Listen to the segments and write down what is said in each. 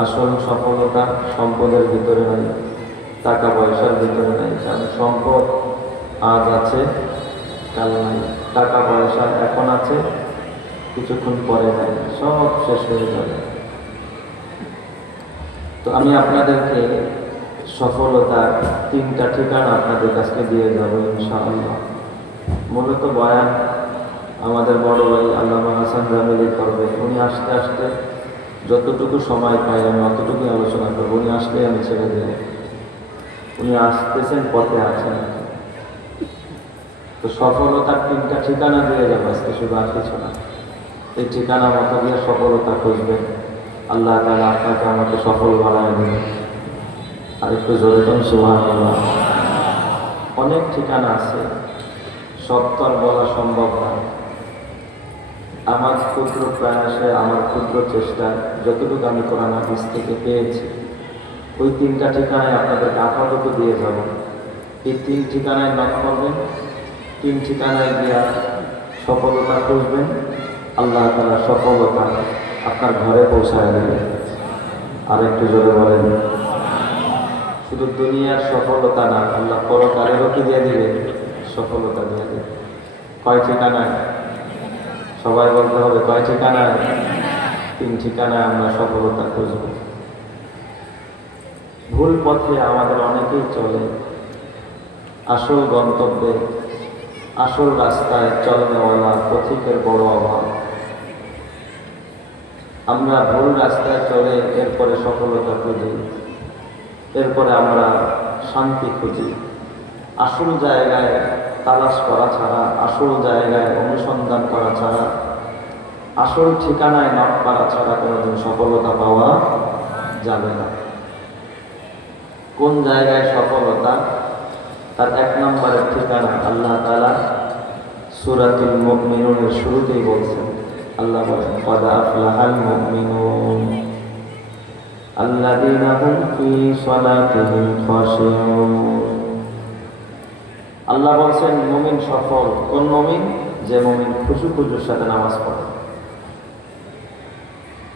আসল সফলতা সম্পদের ভিতরে নাই, টাকা পয়সার ভিতরে নাই। কারণ সম্পদ আজ আছে, কাল নাই। টাকা পয়সা এখন আছে, কিছুক্ষণ পরে নাই, সব শেষ হয়ে যাবে। তো আমি আপনাদেরকে সফলতার 3টা ঠিকানা আপনাদের কাছে দিয়ে যাবো ইনশাআল্লাহ। মূলত বয়ান আমাদের বড় ভাই আল্লামা হাসান জামিলি করবে। উনি আসতে আসতে যতটুকু সময় পাই আমি অতটুকুই আলোচনা করবো। উনি আসলে আমি ছেড়ে দেব। উনি আসতেছেন, পথে আছেন। তো সফলতার 3টা ঠিকানা দিয়ে যাবো আজকে, শুধু আর কিছু না। এই ঠিকানা মতো দিয়ে সফলতা খুঁজবেন। আল্লাহ তাআলা আপনাকে আমাকে সফল বানায় দেবে। আর একটু জোরে কোন সুবহানাল্লাহ। অনেক ঠিকানা আছে, সব তো আর বলা সম্ভব না। আমার ক্ষুদ্র প্রয়াসে, আমার ক্ষুদ্র চেষ্টায় যতটুকু আমি কোরআন হাদিস থেকে পেয়েছি, ওই 3টা ঠিকানায় আপনাদেরকে আপাতত দিয়ে যাব। এই 3 ঠিকানায় নক করবেন, 3 ঠিকানায় গিয়া সফলতা খুঁজবেন। আল্লাহ তাআলা সফলতা আপনার ঘরে পৌঁছায় দেবে। আর একটু জোরে বলেন। শুধু দুনিয়ার সফলতা না, আল্লাহ পরকালেরও কি দিয়ে দিবে? সফলতা দিয়ে দেবে। কয় ঠিকানায়? সবাই বলতে হবে, কয় ঠিকানায়? 3 ঠিকানায় আমরা সফলতা খুঁজব। ভুল পথে আমাদের অনেকেই চলে। আসল গন্তব্যে, আসল রাস্তায় চলনেওয়ালা পথিকের বড় অভাব। আমরা ভুল রাস্তায় চলে এরপরে সফলতা খুঁজি, এরপরে আমরা শান্তি খুঁজি। আসল জায়গায় তালাশ করা ছাড়া, আসল জায়গায় অনুসন্ধান করা ছাড়া, আসল ঠিকানায় নক করা ছাড়া কোনোদিন সফলতা পাওয়া যাবে না। কোন জায়গায় সফলতা? তার 1 নম্বরের ঠিকানা আল্লাহ তাআলা সূরাতুল মুমিনুনের শুরুতেই বলছেন। আল্লাহ বলেন, ক্বাদ আফলাহাল মুমিনুন আল্লাযীনা হুম ফী সালাতিহিম খাশিউন। আল্লাহ বলছেন মুমিন সফল। কোন মুমিন? যে মুমিন খুশু খুজুর সাথে নামাজ পড়ে।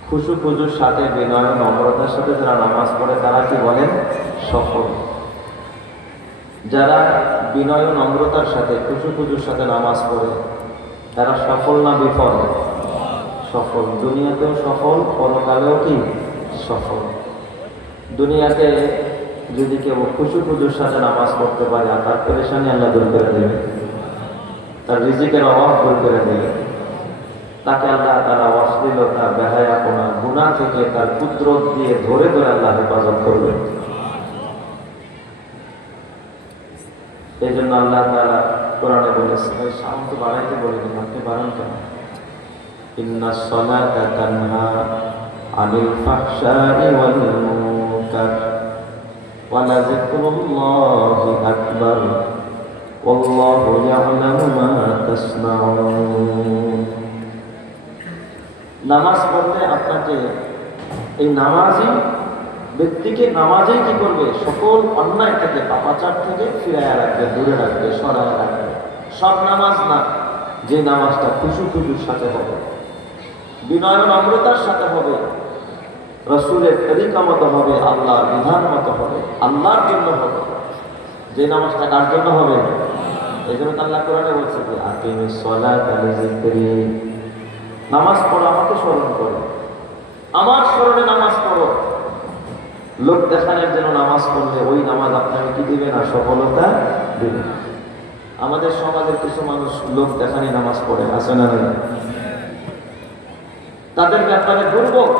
খুশু খুজুর সাথে, বিনয় নম্রতার সাথে যারা নামাজ পড়ে তারা কি বলেন? সফল। যারা বিনয় নম্রতার সাথে, খুশু খুজুর সাথে নামাজ পড়ে তারা সফল না বিফল? সফল। দুনিয়াতেও সফল, পরকালেও কি সফল। দুনিয়াতে যদি কেউ খুশু খুজুর সাথে নামাজ পড়তে পারে, তার পেরেশানি আল্লাহ দূর করে দেবে, তার রিজিকের অভাব দূর করে দেবে। তাকে আল্লাহ তাআলা অশ্লীলতা, বেহায়াপনা, গুনাহ থেকে তার কুদরত দিয়ে ধরে ধরে আল্লাহ হেফাজত করবে। এই জন্য আল্লাহ তাআলা কোরআনে বলেছেন, ওই সাউন্ড বাড়াইতে বলেছেন, আপনি বাড়ান কেন? ইন্নাস সালাতা তানহা আনিল ফাহশাই ওয়াল মুনকার ওয়া লাযিকরুল্লাহি আকবার ওয়াল্লাহু ইয়া'লামু মা তাসনাউন। নামাজ পড়লে আপনাকে, এই নামাজই ব্যক্তিকে, নামাজেই কি করবে? সকল অন্যায় থেকে, পাপাচার থেকে ফিরায় রাখবে, দূরে রাখবে, সরায় রাখবে। সব নামাজ না, যে নামাজটা খুশু খুজুর সাথে হবে, বিনয় নম্রতার সাথে হবে, রাসূলের তরিকা মতো হবে, আল্লাহর বিধান মতো হবে, আল্লাহর জন্য হবে, যে নামাজটা কার জন্য হবে? এই জন্য আল্লাহ কোরআনে বলছে যে আকিমিস সালাতা লিযিকরি। নামাজ পড়ো, আমাকে স্মরণ করো, আমার স্মরণে নামাজ পড়ো। লোক দেখানোর জন্য নামাজ পড়লে ওই নামাজ আপনাকে কি দিবে না? সফলতা দিবে। আমাদের সমাজের কিছু মানুষ লোক দেখানি নামাজ পড়ে, আছে না? তাদের ব্যাপারে দুর্ভোগ,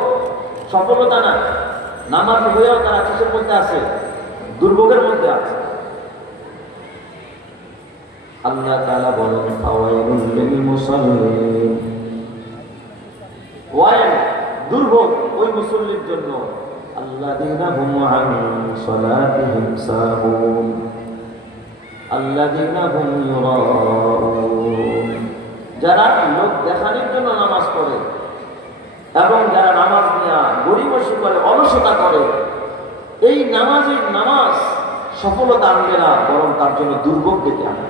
সফলতা না। নামাজ হয়েও তারা কিসের মধ্যে আছে? দুর্ভোগের মধ্যে আছে। আল্লাহ তাআলা বলেন, ফাওয়াইলুল লিল মুসাল্লিন। ওয়াইল, দুর্ভোগ ওই মুসল্লির জন্য, আল্লাযীনা হুম আন সালাতিহিম সাহুন আল্লাযীনা হুম ইউরাউন। যারা লোক দেখানোর জন্য নামাজ পড়ে এবং যারা নামাজ নিয়ে গড়িমসি করে, অলসতা করে, এই নামাজ সফলতা আনবে না, বরং তার জন্য দুর্ভোগ ডেকে আনবে।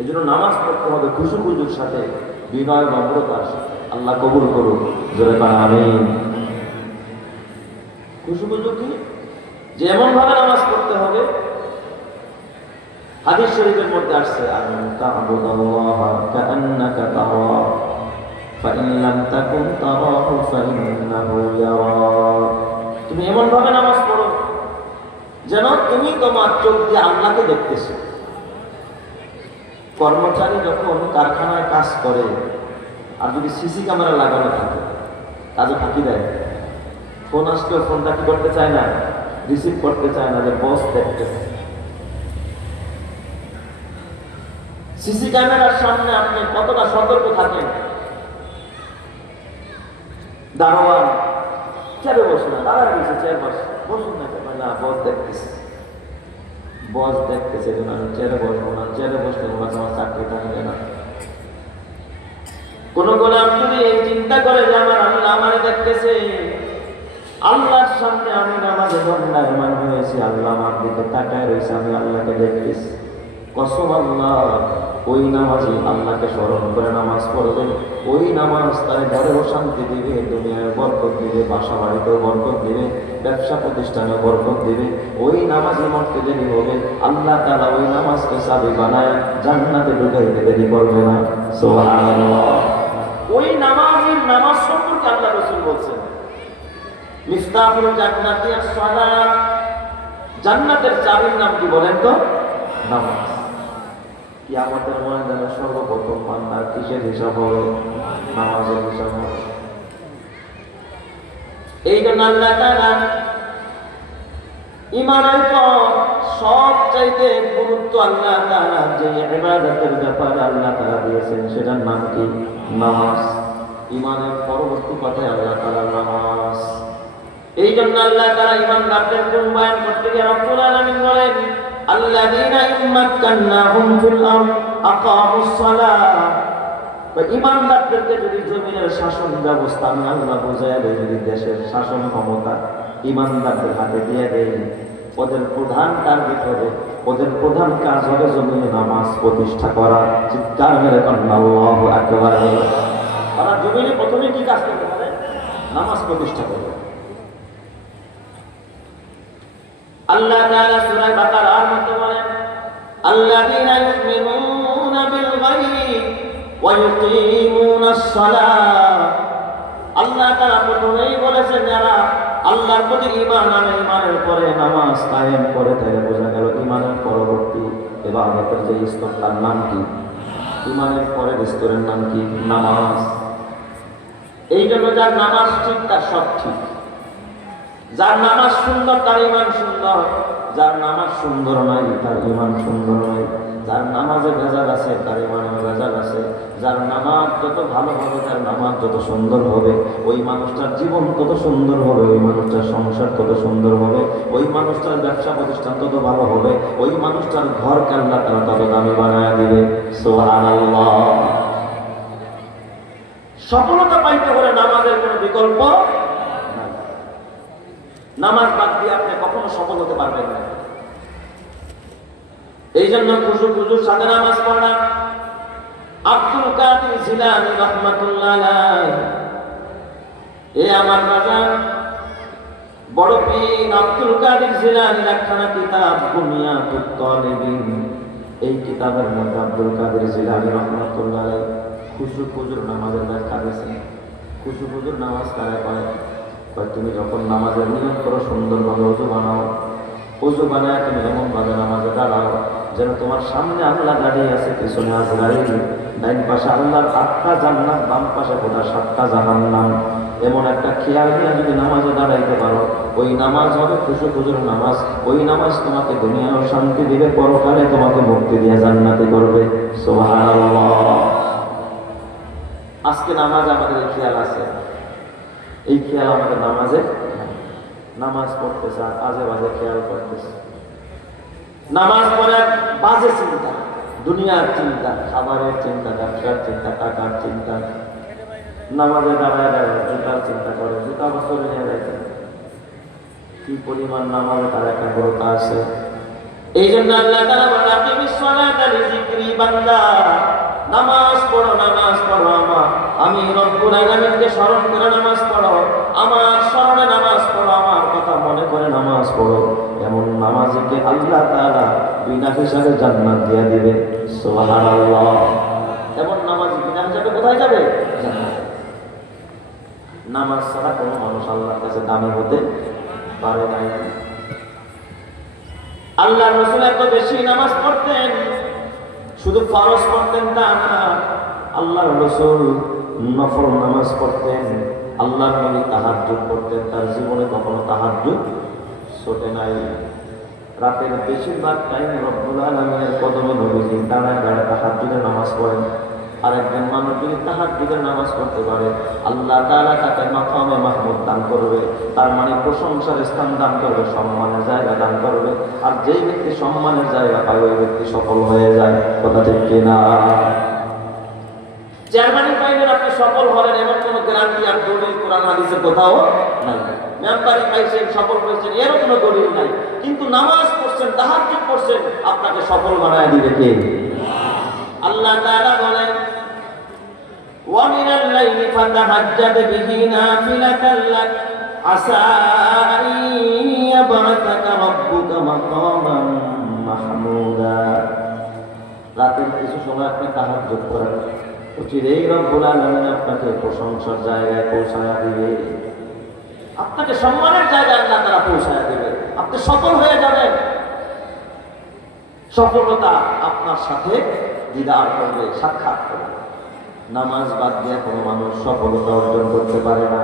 এই জন্য নামাজ পড়তে হবে খুশু খুজুর সাথে, বিনয় নম্রতার সাথে। আল্লাহ কবুল করুন, জোরে বলেন আমিন। খুশুখুজু কি? যে এমন ভাবে নামাজ পড়তে হবে, হাদিস শরীফের মধ্যে আসছে আনতা আবুদাল্লাহ কাআন্নাকা তারা ফাইন লাম তাকুন তারাহু ফাইন্নাহু ইয়ারাক। তুমি এমন ভাবে নামাজ পড়ো যেন তুমি তোমার চোখ দিয়ে আল্লাহকে দেখতেছো। কর্মচারী যখন কারখানায় কাজ করে আর যদি সিসি ক্যামেরা লাগানো থাকে, কাজে ফাঁকি দেয়, ফোন আসলেও ফোনটা কি করতে চায় না, রিসিভ করতে চায় না, যে বস দেখতেছে। সিসি ক্যামেরার সামনে আপনি কতটা সতর্ক থাকেন? দারোয়ান চেয়ারে বসে না, দাঁড়ায় গেছে, চেয়ার বসুন না, না বস দেখতেছে, বস দেখতেছে, আমি চেয়ারে বসবো না, চেয়ারে বসলে আমার চাকরি থাকবে না। কোন গোলাম যদি এই চিন্তা করে যে আমার আল্লাহ আমারে দেখতেছে, আল্লাহর সামনে আমি নামাজে দণ্ডায়মান হয়েছি, আল্লাহ আমার দিকে তাকায় রয়েছে, আমি আল্লাহকে দেখতেছি, কসম আল্লাহ, ওই নামাজই আল্লাহকে স্মরণ করে নামাজ পড়বে, ওই নামাজ তার ঘরেও শান্তি দিবে, দুনিয়ায় বরকত দিবে, বাসা বাড়িতেও বরকত দিবে, ব্যবসা প্রতিষ্ঠানে বরকত দিবে। ওই নামাজই মরতে দেরি হবে, আল্লাহ তাআলা ওই নামাজকে চাবি বানায় জান্নাতে ঢুকাইতে দেরি করবে না। সুবহানাল্লাহ। ওই নামাজের নামাজ সম্পর্কে আল্লাহ রাসূল বলছেন, মিফতাহুল জান্নাতি আস-সালাত, জান্নাতের চাবির নাম কি বলেন তো? নামাজ। কিয়ামতের ময়দানে সর্বপ্রথম বান্দার কিসের হিসাব হবে? নামাজের হিসাব হবে। এই জন্য আল্লাহ তাআলা ঈমানের পর সবচাইতে গুরুত্ব আল্লাহ তাআলা যে ইবাদতের ব্যাপারে আল্লাহ তাআলা দিয়েছেন, সেটার নাম কি? নামাজ। ঈমানের পরবর্তী কথায় আল্লাহ তাআলা নামাজ। এই জন্য আল্লাহ তাআলা ঈমানদারদের গুণ বয়ান করতে গিয়ে রব্বুল আলামিন বলেন, আল্লাযীনা ইম্মাক্কান্নাহুম ফিল আরদ আকামুস সালাহ। ঈমানদারদেরকে যদি জমিনের শাসন ব্যবস্থা আমি আল্লাহ বোঝায় দেই, যদি দেশের শাসন ক্ষমতা ঈমানদারদের হাতে দিয়ে দেই, ওদের প্রধান টার্গেট হবে, ওদের প্রধান কাজ হবে জমিনে নামাজ প্রতিষ্ঠা করা। চিৎকার মেরে বলেন আল্লাহু আকবার। তারা জমিনে প্রথমে কি কাজ করতে পারে? নামাজ প্রতিষ্ঠা করবে। আল্লাহ তাআলা সূরা বাকারার মধ্যে বলেন, আল্লাযীনা ইউমিনুনা বিল গায়ব ওয়া ইউকিমুনাস সালাহ। আল্লাহ তাআলা প্রথমেই বলেছেন যারা আল্লাহর প্রতি ঈমান আনে, ঈমানের পরে নামাজ কায়েম করে, তাহলে বোঝা গেল ঈমানের পরবর্তী ইবাদতের যে স্তর তার নাম কি? ঈমানের পরের স্তরের নাম কি? নামাজ। এই জন্য যার নামাজ ঠিক তার সব ঠিক। যার নামাজ সুন্দর তার ঈমান সুন্দর, যার নামাজ সুন্দর নয় তার ঈমান সুন্দর নয়। যার নামাজে ভেজাল আছে তার ঈমানে ভেজাল আছে। যার নামাজ যত ভালো হবে, যার নামাজ যত সুন্দর হবে, ওই মানুষটার জীবন তত সুন্দর হবে, ওই মানুষটার সংসার তত সুন্দর হবে, ওই মানুষটার ব্যবসা প্রতিষ্ঠান তত ভালো হবে, ওই মানুষটার ঘরকে আল্লাহ তাআলা তত দামি বানায় দিবে। সুবহানাল্লাহ। সফলতা পাইতে হলে নামাজের কোনো বিকল্প নাই। নামাজ বাদ দিয়ে আপনি কখনো সফল হতে পারবেন না। এই জন্য খুশুর সাথে নামাজ পড়া। আব্দুল কাদের জিলানী রাহমাতুল্লাহ আলাইহি, এ আমার বাজার বড় পীর আব্দুল কাদের জিলানীর একখানা কিতাব বুনিয়াতুত তালিবিন। এই কিতাবের মধ্যে আব্দুল কাদের জিলানী রাহমাতুল্লাহ আলাইহি খুশুর নামাজের ব্যাখ্যা দিয়েছেন। খুশুর নামাজ কারা করে? তুমি যখন নামাজের নিয়ত করো, সুন্দরভাবে ওযু বানাও, ওযু বানায় তুমি এমন ভাবে নামাজে দাঁড়াও যেন তোমার সামনে আল্লাহ দাঁড়িয়ে আছে, পিছনে আজরাইল, ডাইন পাশে আল্লাহর 8টা জান্নাত, বাম পাশে গোটা 7টা জাহান্নাম। এমন একটা খেয়াল নিয়ে যদি নামাজে দাঁড়াইতে পারো, ওই নামাজ হবে খুশুর নামাজ। ওই নামাজ তোমাকে দুনিয়াও শান্তি দিবে, পরকালে তোমাকে মুক্তি দিয়ে জান্নাতি করবে। সুবহানাল্লাহ। আজকে নামাজ আমাদের এই খেয়াল আছে, এই খেয়াল আমাদের নামাজে, নামাজ পড়তেছে আর আজে বাজে খেয়াল করতেছে। নামাজ পড়ে বাজে চিন্তা, দুনিয়ার চিন্তা, খাবারের চিন্তা, ব্যবসার চিন্তা, টাকার চিন্তা। নামাজে দাঁড়ায় দাঁড়ায় জুতার চিন্তা করে, জুতা বছরে নিয়ে যাইতে কি পরিমাণ নামাজে তার একটা বড়তা আছে। এই জন্য আল্লাহ তাআলা বলেন, আকিমিস সালাতা লিযিকরি, বান্দা নামাজ পড়ো, নামাজ পড়ো। আমি রব্বুল আলামিনকে স্মরণ করে নামাজ পড়ো, আমার স্মরণে নামাজ পড়ো, আমার কথা আমাকে আল্লাহ তাআলা বিনা হিসাবে জান্নাত দিয়ে দিবে। সুবহানাল্লাহ। এমন নামাজ বিনা হিসাবে কোথায় যাবে? জান্নাতে। নামাজ ছাড়া কোনো মানুষ আল্লাহর কাছে দামি হতে পারে নাই। আল্লাহর রাসূল এত বেশি নামাজ পড়তেন, শুধু ফরজ পড়তেন তা না, আল্লাহর রাসূল নফল নামাজ পড়তেন। আল্লাহর নবী তাহাজ্জুদ পড়তেন, তার জীবনে কখনো তাহাজ্জুদ ছোটে নাই। রাতের বেশিরভাগ টাইম রব্বুল আলামিনের কদমে নবীজি দাঁড়ায় দাঁড়ায় তাহাজ্জুদের নামাজ পড়েন। আর একজন মানুষ যদি তাহাজ্জুদের নামাজ পড়তে পারে, আল্লাহ তাআলা তাকে মাকামে মাহমুদ দান করবে, তার মানে প্রশংসার স্থান দান করবে, সম্মানের জায়গা দান করবে। আর যেই ব্যক্তি সম্মানের জায়গা পায় ওই ব্যক্তি সফল হয়ে যায়। কথা ঠিক কিনা? জার্মানি পাইলেন আপনি সফল হলেন, এমন কোন গ্যারান্টি আর দলিল কোরআন হাদিসে কোথাও নাই। মেম্বারি পাইছেন, সফল হয়েছেন, এর কোনো দলিল নাই। কিন্তু নামাজ পড়ছেন, তাহাজ্জুদ পড়ছেন, আপনাকে সফল বানায় দিবে কে? আল্লাহ তাআলা বলেন, ওয়া মিনাল লাইলি ফাতাহাজ্জাদ বিহি নাফিলাতান লাক আসা আন ইয়াবআসাকা রাব্বুকা মাকামান মাহমুদা। রাতের কিছু সময় আপনি তাহাজ্জুদ করেন, চিরেই রব্বুল আলামিন আপনাকে প্রশংসার জায়গায় পৌঁছায়া দিবে, আপনাকে সম্মানের জায়গায় আল্লাহ তাআলা পৌঁছায়া দিবে, আপনি সফল হয়ে যাবেন। সফলতা আপনার সাথে দিদার করবে, সাক্ষাৎ করবে। নামাজ বাদ দিয়ে কোনো মানুষ সফলতা অর্জন করতে পারে না।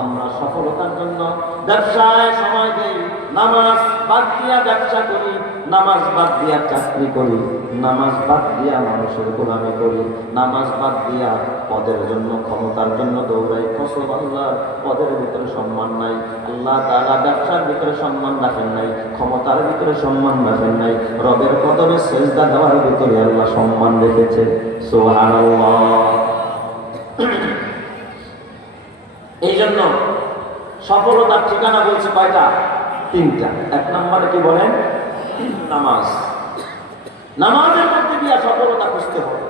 আমরা সফলতার জন্য ব্যবসায় সময় দেই, নামাজ বাদ দিয়া ব্যবসা করি, নামাজ বাদ দিয়া চাকরি করি, নামাজ বাদ দিয়া মানুষের গোলামি করি, নামাজ বাদ দিয়া পদের জন্য, ক্ষমতার জন্য দৌড়াই। ফসল আল্লাহর পদের ভিতরে সম্মান নাই, আল্লাহ তাআলা ব্যবসার ভিতরে সম্মান রাখেন নাই, ক্ষমতার ভিতরে সম্মান রাখেন নাই, রবের কদমে সেজদা দেওয়ার ভিতরে আল্লাহ সম্মান রেখেছে। সুবহানাল্লাহ। এই জন্য সফলতার ঠিকানা বলছে কয়টা? তিনটা। এক নম্বরে কি বলেন? নামাজ। নামাজের মধ্যে দিয়ে সফলতা খুঁজতে হবে।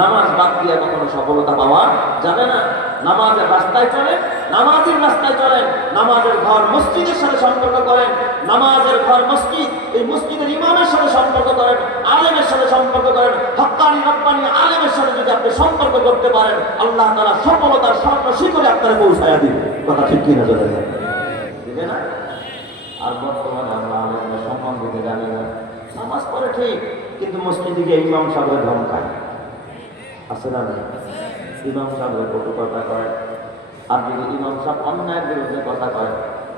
নামাজ বাদ দিয়ে কখনো সফলতা পাওয়া যাবে না। নামাজের রাস্তায় চলেন, নামাজের রাস্তায় চলেন, নামাজের ঘর মসজিদের সাথে সম্পর্ক করেন, নামাজের ঘর মসজিদ, এই মসজিদের ইমামের সাথে সম্পর্ক করেন, আলেমের সাথে সম্পর্ক করেন, হক্কানি রব্বানি আলেমের সাথে যদি আপনি সম্পর্ক করতে পারেন, আল্লাহ তাআলা সফলতার স্বর্ণ শিখরে আপনারা পৌঁছায়া দিবে। কথা ঠিক কিনা? চলে যাবে, দিবে না? আর বর্তমানে আমরা আলেমদের সম্মান দিতে জানি না। নামাজ পড়ে ঠিক, কিন্তু মসজিদে গিয়ে ইমাম সাহেবের ধমকায়, আছে না? ইমাম সাহেবের কটু কথা কয়। আর যদি ইমাম সাহেব অন্যায়ের বিরুদ্ধে কথা কয়,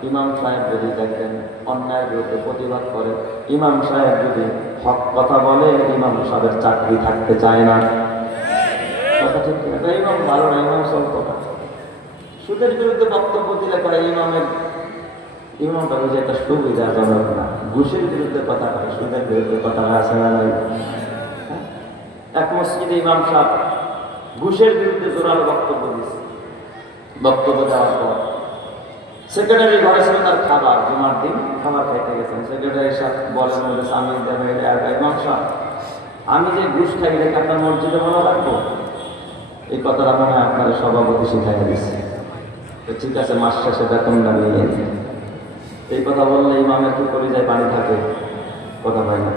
ইমাম সাহেব যদি দেখেন অন্যায়ের বিরুদ্ধে প্রতিবাদ করে, ইমাম সাহেব যদি হক কথা বলে, ইমাম সাহেবের চাকরি থাকতে চায় না। কথা ঠিক কিনা? ইমাম ভালো না, ইমাম সব কথা। সুদের বিরুদ্ধে বক্তব্য দিলে করে ইমামটা বুঝে একটা সুবিধাজনক না। ঘুষের বিরুদ্ধে কথা কয়, সুদের বিরুদ্ধে কথা আছে না নাই? এক মসজিদে ইমাম সাহেব ঘুষের বিরুদ্ধে জোরালো বক্তব্য দিচ্ছে। বক্তব্য দেওয়ার পর সেক্রেটারি ঘরে ছিল তার খাবার, জুমার দিন খাবার খাইতে গেছেন। সেক্রেটারি সাহেব বলেন, আমি ইমাম সাহেব, আমি যে ঘুষ খাই রেখে আপনার মসজিদে মনে রাখবো? এই কথাটা মনে হয় আপনার সভাপতি শিখাই দিচ্ছে। তো ঠিক আছে, মাস শেষে বেতনটা নিয়ে এই কথা বললে ইমামের কি করে যায় পানি থাকে? কথা পাই না।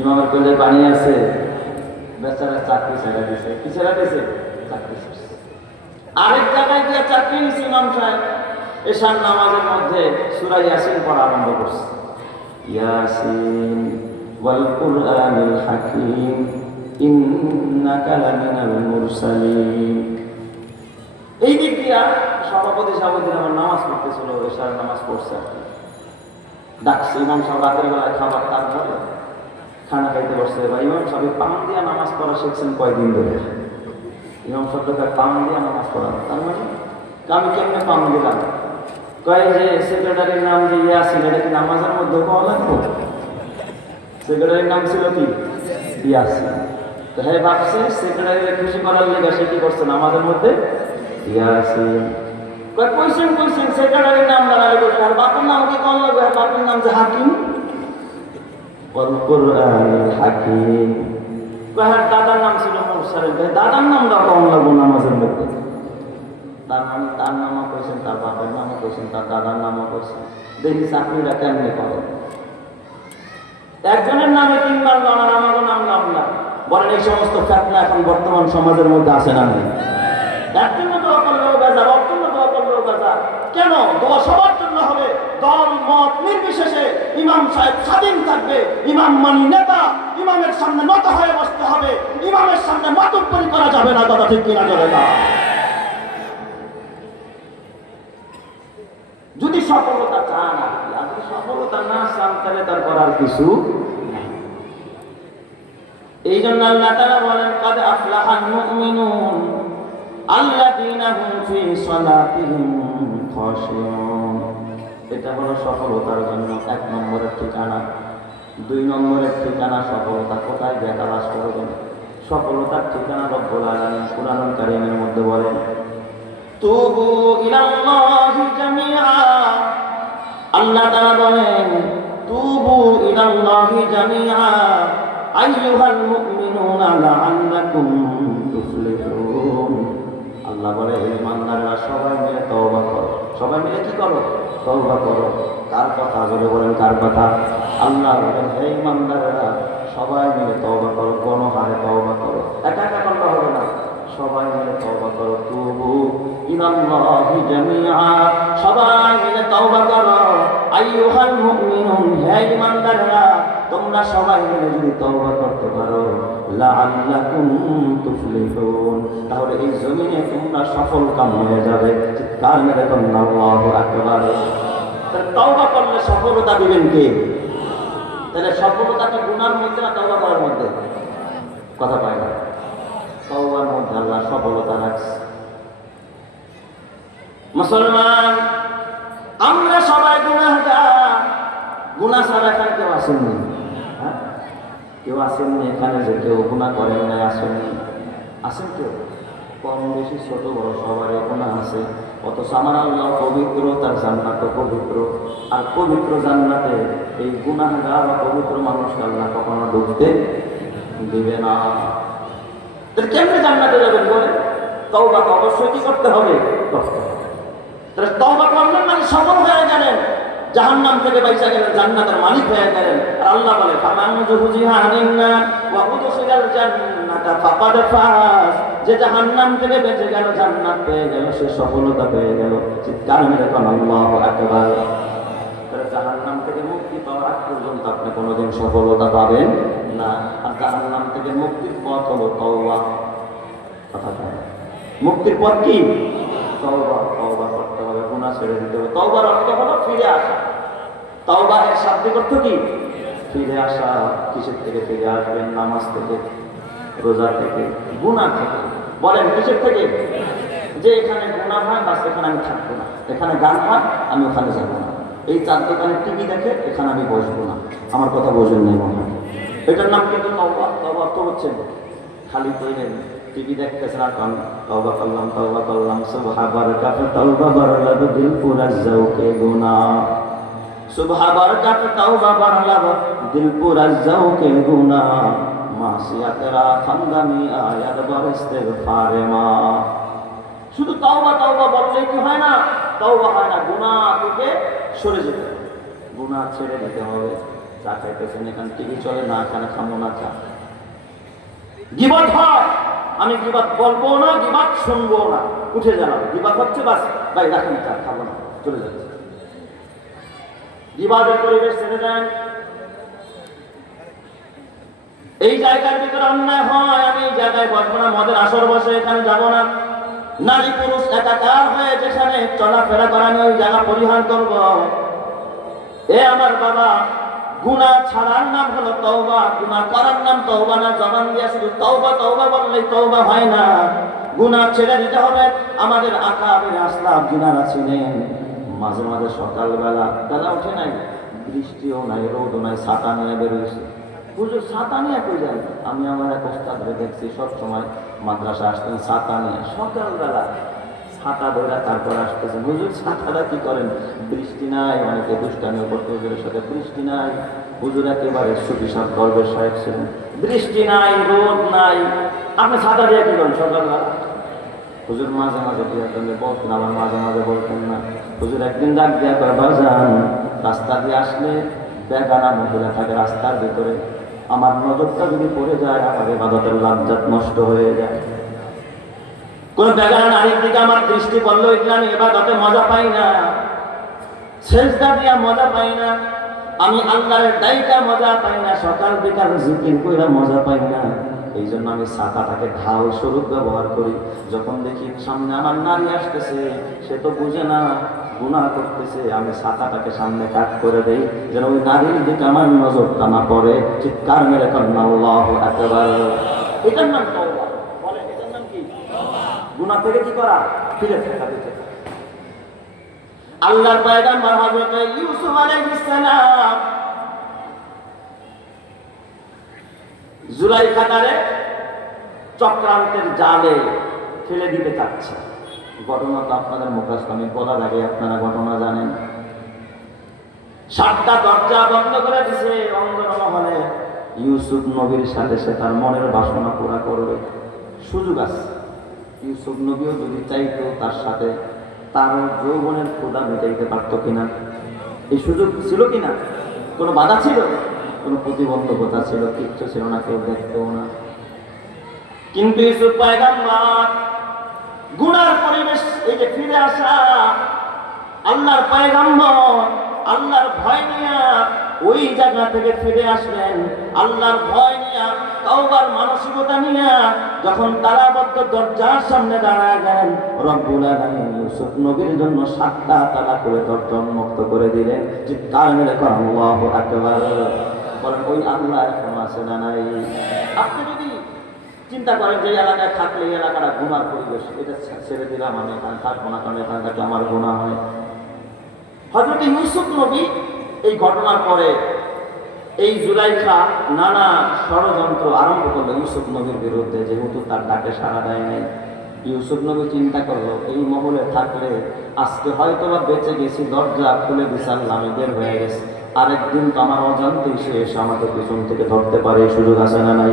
ইমামের করে যায় পানি আছে, বেচারা চাকরি ছেড়ে দিছে। কি ছেড়ে দিছে? চাকরি। আরেক জায়গায় গিয়ে চাকরি নিছে ইমাম সাহেব। এশার নামাজের মধ্যে সূরা ইয়াসিন পড়া আরম্ভ করছে। ইয়াসিন ওয়াল কুরআনিল হাকীম ইন্নাকা লামিনাল মুরসালিন। এই দিক দিয়া সভাপতি সাহেবদের আমার নামাজ পড়তেছিল, এশার নামাজ পড়ছে। ডাকছে ইমাম সাহেব রাতের বেলায় খাবার, তারপরে খানা খাইতে বসছে। বা ইমাম সাহেব পান দিয়া নামাজ পড়া শিখছেন কয়দিন ধরে? ইমাম সাহেবকে পান দিয়া নামাজ পড়া, তার মানে আমি কেমনে পান দিলাম? কয় যে সেক্রেটারির নাম যে ইয়াসিন, এটা কি নামাজের মধ্যে পাওয়া লাগবে? সেক্রেটারির নাম ছিল কি? ইয়াসিন। তো হ্যাঁ, ভাবছে সেক্রেটারিকে খুশি করার লেগে সে কি করছে? নামাজের মধ্যে ইয়াসিন কইছেন সেক্রেটারির নাম দাঁড়ালে বলছে, আর বাপুর নাম কি কম লাগবে? আর বাপুর নাম যে হাকিম, হাকিম। দাদার নাম ছিল মুরসালিন, দাদার নাম কম লাগবো নামাজের মধ্যে? তার মানে তার নামও কইছেন, তার বাপের নামও কইছেন, তার দাদার নামও কইছেন। দেখি চাকরিটা কেমনি করেন। একজনের নামে তিনবার লড়ার আমারও নাম লাম। বলেন এই সমস্ত ফিতনা এখন বর্তমান সমাজের মধ্যে আছে না নেই? একজনের দোয়া করলেও বেজার, অর্জন্য দোয়া করলেও বেজার। কেন? দোয়া সবার জন্য হবে, দল মত নির্বিশেষে। ইমাম সাহেব স্বাধীন থাকবে, ইমাম মানি নেতা, ইমামের সামনে নত হয়ে বসতে হবে, ইমামের সামনে মাতব্বরি করা যাবে না। কথা ঠিক কিনা যাবে না? যদি সফলতা চান, আর যদি সফলতা না চান তাহলে তার করার কিছু নাই। এই জন্য আল্লাহ তাআলা বলেন, কাদ আফলাহাল মুমিনুন আল্লাযীনা হুম ফি সালাতিহিম খাশিউন। এটা হলো সফলতার জন্য এক নম্বরের ঠিকানা। দুই নম্বরের ঠিকানা সফলতা কোথায় দেখালাস করবেন? সফলতার ঠিকানা রব্বুল আলামিন কুরআনুল কারীমের মধ্যে বলেন, তুবু ইলাল্লাহি জামিআ। আল্লাহ তাআলা বলেন, তুবু ইলাল্লাহি জামিআ আইয়ুহাল মুমিনুনা লাআল্লাকুম তুফলিহুন। আল্লাহ বলে, হে ইমানদাররা সবাই মিলে তওবা করো। সবাই মিলে কি করো? তওবা করো। কার কথা? বলে বলেন কার কথা? আল্লাহ বলেন, হে ইমানদাররা সবাই মিলে তওবা করো, গণহারে তওবা করো। একা একা করলে হবে না, সবাই মিলে তওবা করো। তুবু ইলাল্লাহি জামিআ, সবাই মিলে তওবা করো। আইয়ুহাল মুমিনুন, হে ইমানদাররা তোমরা সবাই মিলে যদি তওবা করতে পারো, লাআল্লাকুম তুফলিহুন, তাহলে এই জমিনে তোমরা সফল কাম হয়ে যাবে। চিৎকার মেরে বলুন আল্লাহু আকবার। তওবা করলে সফলতা দিবেন কে? তাহলে সফলতা কি গুনার মধ্যে না তওবা করার মধ্যে? কথা পায় না। তওবার মধ্যে আল্লাহ সফলতা রাখছে। মুসলমান আমরা সবাই গুনাহগার। গুনাহ ছাড়া এখানে কেউ আসেননি? কেউ আসেননি এখানে যে কেউ গুনাহ করেন নাই? আসেননি? আসেন কেউ? কম বেশি ছোট বড় সবারই গুনাহ আছে। অথচ আমার আল্লাহ পবিত্র, তার জান্নাত পবিত্র। আর পবিত্র জান্নাতে এই গুনাহগার বা পবিত্র মানুষকে আল্লাহ কখনো ঢুকতে দিবে না। তাহলে কেমনে জান্নাতে যাবেন বলে? তওবা তো অবশ্যই কি করতে হবে? তাহলে তওবা করলেন মানে সফল হয়ে গেলেন, জাহান্নাম থেকে বাইচা গেলেন, জান্নাতের মালিক হয়ে গেলেন। আর আল্লাহ বলে, ফামান যুহজিহা আনিন নার ওয়া উদখিলাল জান্নাতা ফাকাদ ফাজ। যে জাহান্নাম থেকে বেঁচে গেল, জান্নাত পেয়ে গেল, সে সফলতা পেয়ে গেল। চিৎকার মেরে বলুন আল্লাহু আকবার। তাহলে জাহান্নাম থেকে মুক্তি পাওয়ার আগ পর্যন্ত আপনি কোনোদিন সফলতা পাবেন না। আর জাহান্নাম থেকে মুক্তির পথ হলো তওবা। কথা বলেন, মুক্তির পথ কি? তওবা। তওবা করতে হবে, গুনাহ ছেড়ে দিতে হবে। তওবার অর্থ হলো ফিরে আসা। তওবা এর শাব্দিক অর্থ কি? ফিরে আসা। কিসের থেকে ফিরে আসবেন? নামাজ থেকে, রোজা থেকে, গুনাহ থেকে। বলেন কিসের থেকে? যে এখানে গুনাহ হয় বাস এখানে আমি থাকবো না, এখানে গান হয় আমি ওখানে যাবো না, এই চার দোকানে টিভি দেখে এখানে আমি বসবো না। আমার কথা বোঝেন নাই মনে হয়? এটার নাম কিন্তু তওবা। তওবা অর্থ হচ্ছে খালি তৈরি টিভি দেখতেছেন আর কারণ তওবা করলাম সুবহানার কাফে তওবা বারলাব দিল পুরা জাওকে গুনাহ। সুবহানার কাফে তওবা বারলাব দিল পুরা জাওকে গুনাহ। মাসিয়াতেরা খানদানি আয়াত বার ইস্তিগফারে মা। শুধু তওবা তওবা বললেই কি হয় না? তওবা হয় না, গুনাহ থেকে সরে যেতে হবে, গুনাহ ছেড়ে দিতে হবে। চা খাইতেছেন, এখানে টিভি চলে না, এখানে খামো না চা। গীবত হয়, আমি গীবত বলবো না, গীবত শুনবো না, উঠে যান। গীবত হচ্ছে বাস ভাই রাখেন, চা খাবো না, চলে যাচ্ছে। গীবতের পরিবেশ ছেড়ে দেন। এই জায়গার ভিতরে অন্যায় হয়, আমি এই জায়গায় বসবো না। মদের আসর বসে, এখানে যাবো না। নারী পুরুষ একাকার হয়ে যেখানে চলাফেরা করা নিয়ে ওই জায়গা পরিহার করবো। এ আমার বাবা, গুনাহ ছাড়ার নাম হলো তওবা, গুনাহ করার নাম তওবা না। জবান দিয়ে শুধু তওবা তওবা বললেই তওবা হয় না, গুনাহ ছেড়ে দিতে হবে। আমাদের আকাবের আসলাফ যিনারা ছিলেন, মাঝে মাঝে সকালবেলা বেলা উঠে নাই, বৃষ্টিও নাই, রোদও নাই, ছাতা নিয়ে বেরোয়েছে। হুজুর ছাতা নিয়ে কই যান? আমি আমার এক ওস্তাদরে দেখছি সব সময় মাদ্রাসা আসতেন ছাতা নিয়ে, সকালবেলা ছাতা ধরে তারপর আসতেছেন। হুজুর ছাতাটা কি করেন? বৃষ্টি নাই। অনেকে দুষ্টামিও করতে হুজুরের সাথে, বৃষ্টি নাই। হুজুর একেবারে সুবিশাল দরবেশ সাহেব ছিলেন, বৃষ্টি নাই, রোদ নাই, আপনি ছাতা দিয়ে কি করেন সকালবেলা? হুজুর মাঝে মাঝে বলতেন, আবার মাঝে মাঝে বলতেন না। হুজুর একদিন ডাক দিয়া করে, বাজান রাস্তা দিয়ে আসলে বেগানা মহিলা থাকে রাস্তার ভিতরে, আমার নজরটা যদি পড়ে যায় আমার ইবাদতের লাজ্জাত নষ্ট হয়ে যায়। কোন বেগানা নারীর দিকে আমার দৃষ্টি পড়লো, এটা আমি ইবাদতে মজা পাই না, সেজদা দিয়া মজা পাই না, আমি আল্লাহর ডাইকা মজা পাই না, সকাল বিকাল জিকির কইরা মজা পাই না। এই জন্য আমি ছাতাটাকে ঢাল স্বরূপ ব্যবহার করি। যখন দেখি সামনে আমার নারী আসতেছে, সে তো বুঝে না গুনাহ করতেছে, আমি ছাতাটাকে সামনে কাট করে দেই যেন ওই নারীর দিকে আমার নজরটা না পড়ে। চিৎকার মেরে করেন আল্লাহু আকবার। এটার নাম তওবা। বলেন এটার নাম কি? গুনাহ থেকে কি করা? ফিরে থাকা। আল্লাহর পয়গম্বর হযরত ইউসুফ আলাইহিস সালাম জুলাইখাকে চক্রান্তের জালে ফেলে দিতে চাচ্ছে। ঘটনা তো আপনাদের মুখস্থ, আমি বলার আগে আপনারা ঘটনা জানেন। 7টা দরজা বন্ধ করে দিছে অন্দরমহলে। ইউসুফ নবীর সাথে সে তার মনের বাসনা পুরা করবে, সুযোগ আছে। ইউসুফ নবীও যদি চাইতো তার সাথে তার যৌবনের ক্ষুধা মেটাইতে পারতো কিনা? এই সুযোগ ছিল কিনা? কোনো বাধা ছিল? কোনো প্রতিবন্ধকতা ছিল? কিচ্ছু ছিল না, কেউ দেখতেও না। কিন্তু ইউসুফ পয়গম্বর গুনার পরিবেশ, এই যে ফিরে আসা, আল্লাহর পয়গম্বর আল্লাহর ভয় নিয়ে ওই জায়গা থেকে ফিরে আসলেন। আল্লাহর ভয় নিয়ে, তওবার মানসিকতা নিয়ে যখন তালাবদ্ধ দরজার সামনে দাঁড়ায় গেলেন, রব্বুল আলামিন ইউসুফ নবীর জন্য 7টা তালা করে দরজা উন্মুক্ত করে দিলেন। চিৎকার মেরে করেন আল্লাহু আকবার। বলেন ওই আল্লাহ এখন আছে না নাই? আপনি যদি চিন্তা করেন যে এলাকায় থাকলে এই এলাকাটা গুনার পরিবেশ, এটা ছেড়ে দিলাম, আমি এখানে থাকবো না, কারণ এখানে থাকলে আমার গুনাহ হয়। হযরত ইউসুফ নবী এই ঘটনার পরে এই জুলাইখা নানা ষড়যন্ত্র আরম্ভ করলো ইউসুফ নবীর বিরুদ্ধে, যেহেতু তার ডাকে সাড়া দেয় নাই। ইউসুফ নবী চিন্তা করলো এই মহলে থাকলে আজকে হয়তো বা বেঁচে গেছি, দরজা খুলে দিছাল্লাম, বের হয়ে গেছে, আরেকদিন তো আমার অজান্তেই সে এসে আমাকে পিছন থেকে ধরতে পারে, সুযোগ আছে না নাই?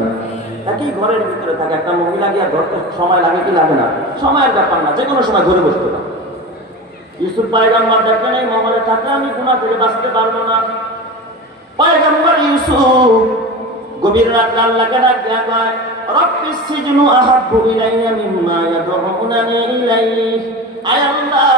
একই ঘরের ভিতরে থাকে একটা মহিলা, গিয়া ধরতে সময় লাগে কি লাগে না? সময়ের ব্যাপার না, যে কোনো সময় ঘুরে বসতে পারে। ইউসুফ পয়গম্বর দেখলেন এই মহলে থাকলে আমি গুনাহ থেকে বাঁচতে পারবো না। পয়গম্বর ইউসুফ গভীর রাত আল্লাহকে ডাক দেয়া কয়, রব্বিস সিজনু আহাব্বু ইলাইয়া মিম্মা ইয়াদউনানি ইলাইহি। আয় আল্লাহ,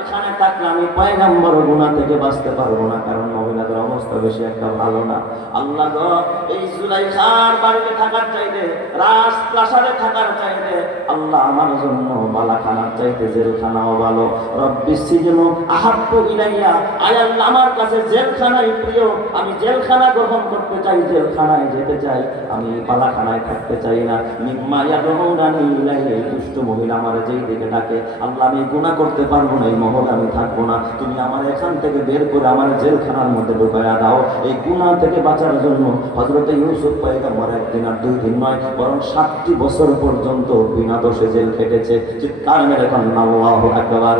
এখানে থাকলে আমি পয়গম্বর গুনাহ থেকে বাঁচতে পারবো না, কারণ মহিলাদের অবস্থা বেশি একটা ভালো না। আল্লাহ গো, এই জুলাইখার বাড়িতে থাকার চাইতে, রাজপ্রাসাদে থাকার চাইতে আল্লাহ আমার জন্য বালাখানার চাইতে জেলখানাও ভালো। রব্বিস সিজনু আহাব্বু ইলাইয়া। আয় আল্লাহ, আমার কাছে জেলখানাই প্রিয়, আমি জেলখানা গ্রহণ করতে চাই, জেলখানায় যেতে চাই, আমি বালাখানায় থাকতে চাই না। মিম্মা ইয়াদউনানি ইলাইহি। এই দুষ্ট মহিলা আমার যেই দিকে ডাকে, আল্লাহ আমি গুনাহ করতে পারবো না, এই মহল আমি থাকবো না, তুমি আমার এখান থেকে বের করে আমার জেলখানার মধ্যে ঢুকাইয়া দাও। এই গুনাহ থেকে বাঁচার জন্য হযরত ইউসুফ পয়গম্বর 1 দিন আর 2 দিন নয়, বরং 7টি বছর পর্যন্ত বিনা দোষে জেল খেটেছে। চিৎকার মেরে করেন আল্লাহু আকবার।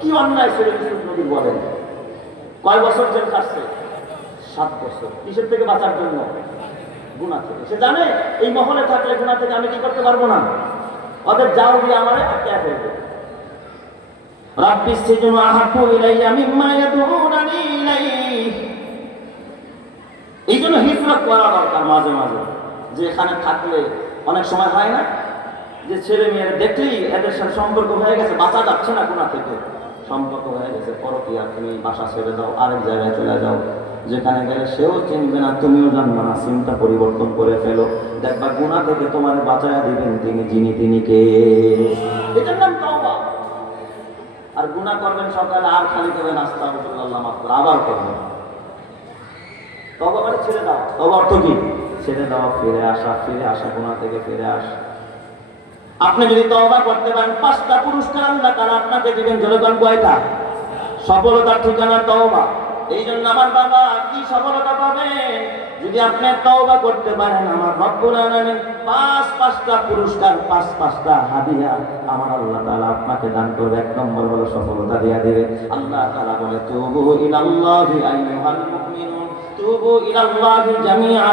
কি অন্যায় ছিল ইউসুফ নবী বলেন? কয় বছর জেল খাটছে? 7 বছর। কিসের থেকে বাঁচার জন্য? গুনাহ থেকে। সে জানে এই মহলে থাকলে গুনাহ থেকে আমি কি করতে পারবো না, ওদের যাও দিয়ে আমারে আটকে ফেলবে। রাব্বিস সিজনু আহাব্বু ইলাইয়া মিম্মা ইয়াদউনানি ইলাইহি। এই জন্য হিজরত করা দরকার মাঝে মাঝে। যে এখানে থাকলে অনেক সময় হয় না যে ছেলে মেয়ের দেখলেই এদের সাথে সম্পর্ক হয়ে গেছে, বাঁচা যাচ্ছে না গুনাহ থেকে, সম্পর্ক হয়ে গেছে, পরকীয়া, তুমি বাসা ছেড়ে দাও, আরেক জায়গায় চলে যাও, যেখানে গেলে সেও চিনবে না, তুমিও জানবে না, চিন্তা পরিবর্তন করে ফেলো, দেখবা গুনাহ থেকে তোমার বাঁচায়া দিবেন যিনি কে। এটার নাম তওবা। আর গুনাহ করবেন সকালে, আর খালি করবেন আস্তাগফিরুল্লাহ, মাফ করে, আবার করবেন। তওবা মানে ছেড়ে দাও। তওবা অর্থ কি? ছেড়ে দাও, ফিরে আসা, গুনাহ থেকে ফিরে আসা। আপনি যদি তওবা করতে পারেন 5টা পুরস্কার আল্লাহ তাআলা আপনাকে দিবেন। জনগণ কয়টা? সফলতার ঠিকানা তওবা। এই জন্য আমার বাবা কি সফলতা পাবেন? যদি আপনি তওবা করতে পারেন, আমার রব্বুল আলামিন 5টা পুরস্কার, 5টা হাদিয়া আমার আল্লাহ তাআলা আপনাকে দান করবে। 1 নম্বর হলো সফলতা দিয়া দিবে। আল্লাহ তাআলা বলে, তুবু ইলাল্লাহি আইয়ুহাল মুমিনুন, তুবু ইলাল্লাহি জামিআ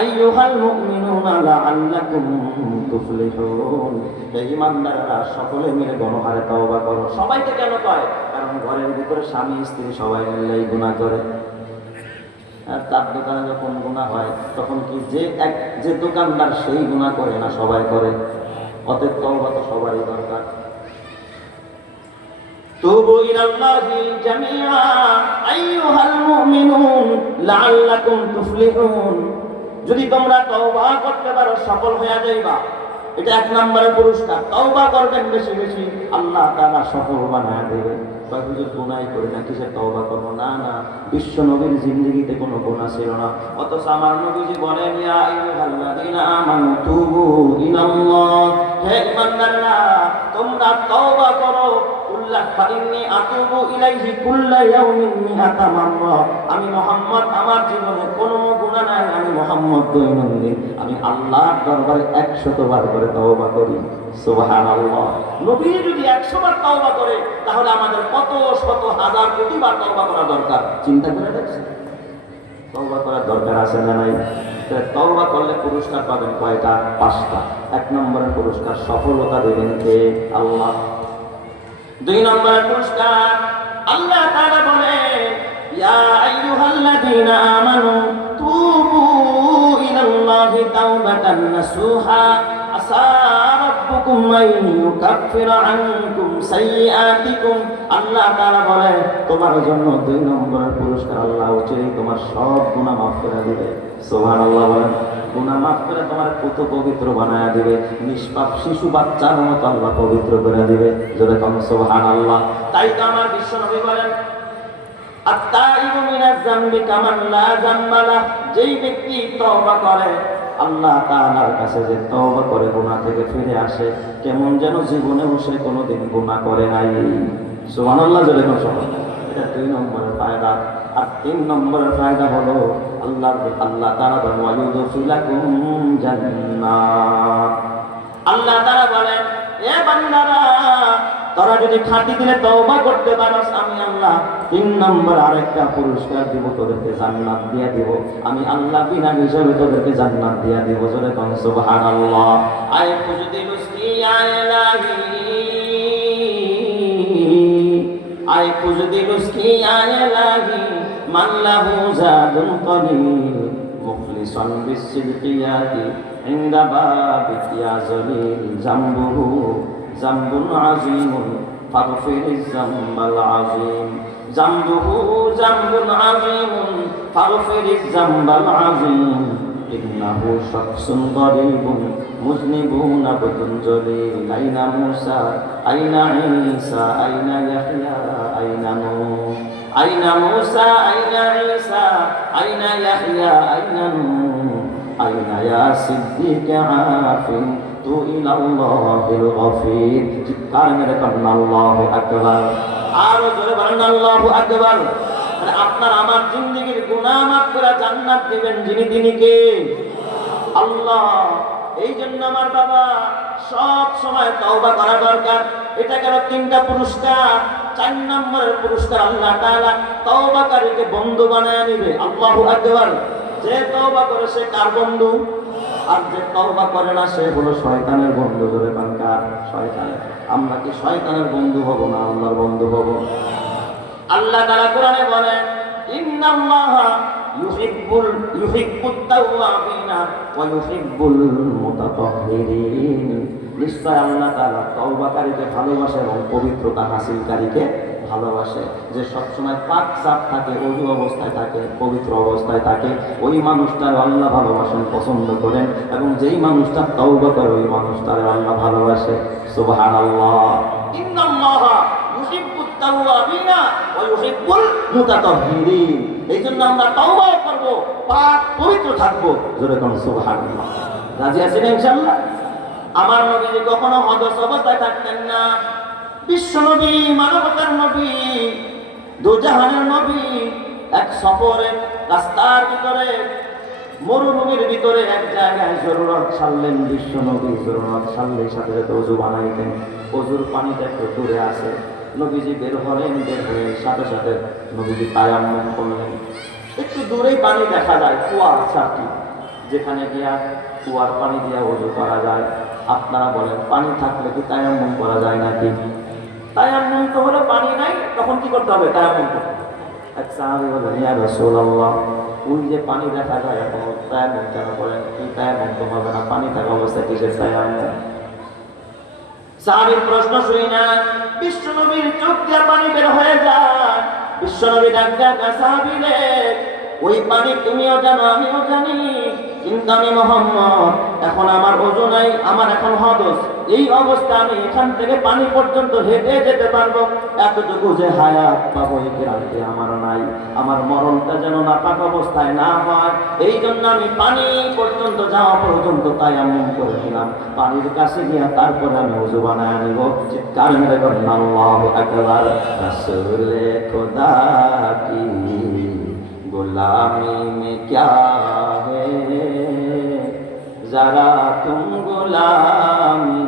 আইয়ুহাল মুমিনুনা লাআল্লাকুম তুফলিহুন। এই ঈমানদাররা সকলে মিলে গণহারে তওবা করো। সবাইকে কেন কয়? কারণ ঘরের ভিতরে স্বামী স্ত্রী সবাই মিলে গুনাহ করে। আর তার দোকানে যখন গুনাহ হয় তখন কি যে দোকানদার সেই গুনাহ করে না সবাই করে? অতএব তওবা তো সবারই দরকার। তুবু ইলাল্লাহি জামিআ আইয়ুহাল মুমিনুন লাআল্লাকুম তুফলিহুন। যদি তোমরা তওবা করতে পারো সফল হয়ে যাইবা। এটা এক নম্বরের পুরস্কার। তওবা করবেন বেশি বেশি, আল্লাহ তাআলা সফল বানায় দেবে। হুজুর গুনাহ করি না, কিসের তওবা করব? না না, বিশ্ব নবীর জিন্দেগিতে কোনো গুনাহ ছিল না, অথচ আমার নবীজি বলেন ইয়া আইয়ুহাল্লাযীনা আমানু তুবু ইলাল্লাহ, হে ঈমানদাররা তোমরা তওবা করো। ফাইন্নী আতুবু ইলাইহি কুল্লা ইয়াউমিন মিআতা মাররা। আমি মুহাম্মদ আমার জীবনে কোনো গুনাহ নাই, আমি মুহাম্মদ দৈনন্দিন আমি আল্লাহর দরবারে 100 বার করে তওবা করি। সুবহানাল্লাহ। নবী যদি 100 বার তওবা করে তাহলে আমাদের কত শত হাজার কোটি বার তওবা করা দরকার। চিন্তা করে দেখছেন? তওবা করার দরকার আছে না নাই? তওবা করলে পুরস্কার পাবেন কয়টা? 5টা। এক নম্বরের পুরস্কার সফলতা দেবেন কে? আল্লাহ। 2 নম্বরের পুরস্কার আল্লাহ তাআলা বলেন ইয়া আইয়ুহাল্লাযীনা আমানু তুবু ইলাল্লাহি তাওবাতান নাসুহা আসা রাব্বুকুম আন ইউকাফিরা আনকুম সাইয়্যাতিকুম। আল্লাহ তাআলা বলেন তোমার জন্য 2 নম্বরের পুরস্কার আল্লাহ চিরই তোমার সব গুনাহ মাফ করে দিবে। সুবহানাল্লাহ বলেন। গুনাহ মাফ করে তোমার কত পবিত্র বানায়া দিবে, নিষ্পাপ শিশু বাচ্চার মতো আল্লাহ পবিত্র করে দিবে। জোরে কোন সুবহানাল্লাহ। তাই তো আমার বিশ্ব নবী বলেন আত-তাইবু মিনাজ যামবি কামান লা যামবা লাহ। যেই ব্যক্তি তওবা করে আল্লাহ তাআলার কাছে, যে তওবা করে গুনাহ থেকে ফিরে আসে কেমন যেন জীবনেও সে কোনোদিন গুনাহ করে নাই। সুবহানাল্লাহ। জোরে কোন সুবহানাল্লাহ। এটা 2 নম্বরের ফায়দা। আর 3 নম্বরের ফায়দা হলো আল্লাহ তাআলা বলেন ওয়ায়ুদখিলাকুম জান্নাত। আল্লাহ তাআলা বলেন এ বান্দারা তোরা যদি খাঁটি দিলে তওবা করতে পারোস, আমি আল্লাহ 3 নম্বর আরেকটা পুরস্কার দিব, তোদেরকে জান্নাত দিয়ে দিব। আমি আল্লাহ বিনা হিসাবে তোদেরকে জান্নাত দিয়ে দিব। জোরে কোন সুবহানাল্লাহ। আয় ফুজদিলুস ইয়া ইলাহি আয় ফুজদিলুস ইয়া ইলাহি মান লাহু জাদুন কলিল মুখলিসান বিসসিদকিয়াতি ইনদা বাবিয়া জলিল জামবুহু জামবুন আযীমুন ফাগফিরিজ জামবাল আযীম জামবুহু জামবুন আযীমুন ফাগফিরিজ জামবাল আযীম ইন্নাহু শাখসুন গরীবুন মুজনিবুন আবদুন জলিল আইনা মূসা আইনা ঈসা আইনা ইয়াহইয়া আইনা নূহ আইনা মূসা আইনা ঈসা আইনা ইয়াহইয়া আইনা নূহ আইনা ইয়া সিদ্দিক আফিন তু ইলাল্লাহিল গফির। চিৎকার মেরে বলেন আল্লাহু আকবার। আরো জোরে বলেন আল্লাহু আকবার। আপনার আমার জিন্দেগীর গুনাহ মাফ করে জান্নাত দিবেন যিনি, তিনি কে? আল্লাহ। এই জন্য আমার বাবা সব সময় তওবা করা দরকার। এটা গেল 3টা পুরস্কার। 4 নম্বরের পুরস্কার আল্লাহ তাআলা তওবাকারীকে বন্ধু বানায় নেবে। আল্লাহু আকবার। যে তওবা করে সে কার বন্ধু? আর যে তওবা করে না সে হলো শয়তানের বন্ধু। ধরে কার? শয়তানের। আমরা কি শয়তানের বন্ধু হব না আল্লাহর বন্ধু হব? আল্লাহ তাআলা কোরআনে বলেন ইন্নাল্লাহা ইউহিব্বুত তাওয়াবিনা ওয়া ইউহিব্বুল মুতাতাহহিরিন। নিশ্চয় আল্লাহ তাআলা তওবাকারীকে ভালোবাসে এবং পবিত্রতা হাসিলকারীকে ভালোবাসে। যে সবসময় পাক সাফ থাকে, ওযু অবস্থায় থাকে, পবিত্র অবস্থায় থাকে, ওই মানুষটার আল্লাহ ভালোবাসেন, পছন্দ করেন। এবং যেই মানুষটা তওবা করে ওই মানুষটার আল্লাহ ভালোবাসে। সুবহানাল্লাহ। ইন্নাল্লাহা ইউহিব্বুত তাওয়াবিনা ওয়া ইউহিব্বুল মুতাতাহহিরিন। এইজন্য আমরা তওবা করব, পাক পবিত্র থাকব। জোরে কোন সুবহানাল্লাহ। রাজি আছেন ইনশাআল্লাহ? আমার নবী কখনো হদস অবস্থায় থাকতেন না। বিশ্ব নবী, মানবতার নবী, দুজাহানের নবী এক সফরে রাস্তার ভিতরে মরুভূমির ভিতরে এক জায়গায় জরুরত সারলেন। বিশ্ব নবী জরুরত সারলে সাথে সাথে ওযু বানাইতেন। ওযুর পানিটা একটু দূরে আছে। নবীজি বের হলেন, বের হয়ে সাথে সাথে নবীজি তায়াম্মুম করলেন। একটু দূরেই পানি দেখা যায়, কুয়া আছে আর কি, যেখানে গিয়া কুয়ার পানি দিয়া ওযু করা যায়। আপনারা বলেন পানি থাকলে কি তায়াম্মুম করা যায় নাকি? তায়াম্মুম তো হলো পানি নাই, তখন কি করতে হবে? তায়াম্মুম করতে হবে। এক সাহাবী বললেন, ইয়া রাসূলুল্লাহ, ওই যে পানি দেখা যায় এখন তায়াম্মুম কেন করেন? কি তায়াম্মুম তো হবে না, পানি থাকা অবস্থায় কিসের তায়াম্মুম? সাহাবীর প্রশ্ন শুনি না বিশ্বনবীর চোখ দিয়ে পানি বের হয়ে যায়। বিশ্বনবী ডাক ডাকা, সাহাবীরে, ওই পানি তুমিও জানো আমিও জানি, কিন্তু আমি মুহাম্মদ, এখন আমার ওযু নাই, আমার এখন হদস, এই অবস্থা আমি এখান থেকে পানি পর্যন্ত হেঁটে যেতে পারবো, এতটুকু যে হায়াত পাবো এই গ্যারান্টি আমার নাই। আমার মরণটা যেন নাপাক অবস্থায় না হয়, এই জন্য আমি পানি পর্যন্ত যাওয়া পর্যন্ত তায়াম্মুম করেছিলাম। পানির কাছে গিয়া তারপরে আমি ওযু বানায় নিব। চিৎকার মেরে বলেন আল্লাহু আকবার। রাসূলে খোদা কি गुलामी में क्या है, जरा तुम गुलामी